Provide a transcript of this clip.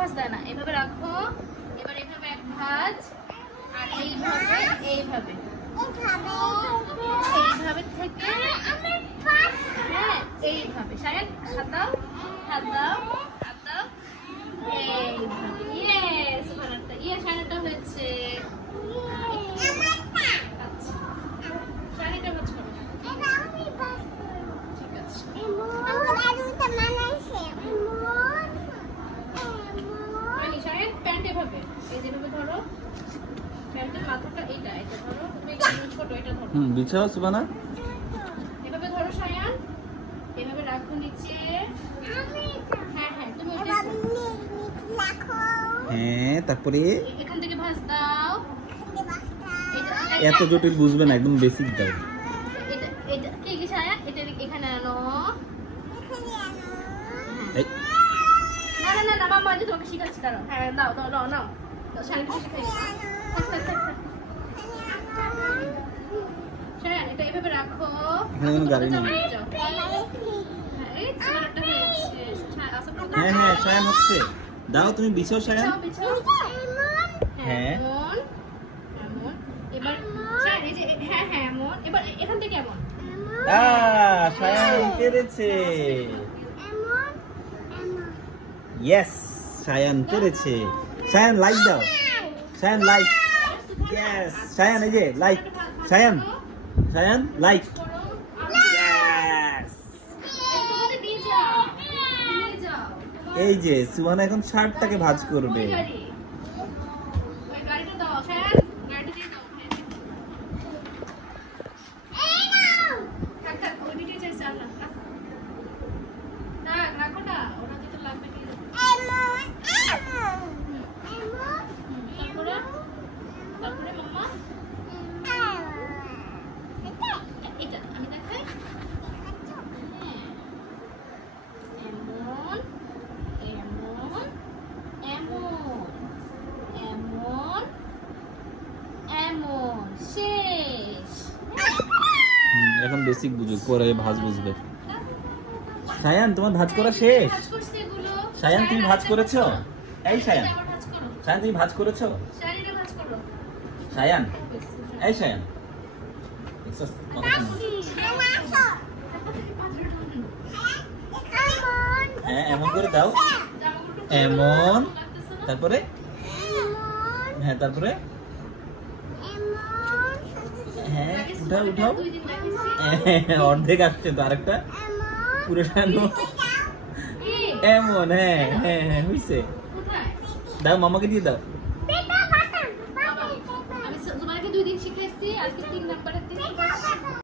ভাঁজ দেয় না, এইভাবে রাখো। এবার এইভাবে এক ভাঁজ, আর এইভাবে এইভাবে এইভাবে থেকে হ্যাঁ এইভাবে। সায়ান হাত দাও, হাত দাও, হাত দাও, এইভাবে। ইয়েস, ওখানেরটা সায়ানটা হয়েছে। আচ্ছা সায়ানটা ভাঁজ করো। ঠিক আছে। সায়ান প্যান্ট এভাবে, এই যেভাবে ধরো প্যান্টের মাথাটা, এটা ধরো তুমি, ছোট এটা ধরো। বিছাও সুবানা, এভাবে ধরো সায়ান, এভাবে রাখো নিচে। হ্যাঁ হ্যাঁ তুমি হ্যাঁ তারপরে এখান থেকে ভাঁজ দাও। এত জটিল বুঝবে না, একদম বেসিক দাও। এটা এটা কি সায়ান, এটা এখানে আনো। এই না না না না, মামা যে তোমাকে শিখাচ্ছি, দাঁড়াও। হ্যাঁ দাও দাও দাও নাও, সায়ানকে শিখাই। সায়ান এটা এইভাবে রাখো। এখানে কোনো গাড়ি নেই। হ্যাঁ হ্যাঁ সায়ান হচ্ছে, দাও তুমি বিছাও সায়ান। হ্যাঁ এমন। এবার সায়ান এই যে হ্যাঁ হ্যাঁ এমন। এবার এখান থেকে এমন। সায়ান পেরেছে। ইয়েস, সায়ান পেরেছে। সায়ান লাইক দাও, সায়ান লাইক। ইয়েস সায়ান, এই যে like. Sayan Sayan like. Yes, এই যে সুহানা এখন শার্টটাকে ভাঁজ করবে। এখন বেসিক বুঝো, পরে ভাঁজ বুঝবে। সায়ান তোমার ভাঁজ করা শেষ। সায়ান তুমি ভাঁজ করেছো? এই সায়ান, সায়ান তুমি ভাঁজ করেছো? সায়ান, এই সায়ান, হ্যাঁ এমন করে দাও, এমন। তারপরে হ্যাঁ তারপরে হ্যাঁ উঠাও উঠাও। অর্ধেক আসছে তো, আরেকটা পুরোটা এমন। হ্যাঁ হ্যাঁ হ্যাঁ হয়েছে। দাও মামাকে দিয়ে দাও। আমি 2 দিন শিখেছি, আজকে 3 নাম্বারের দিন।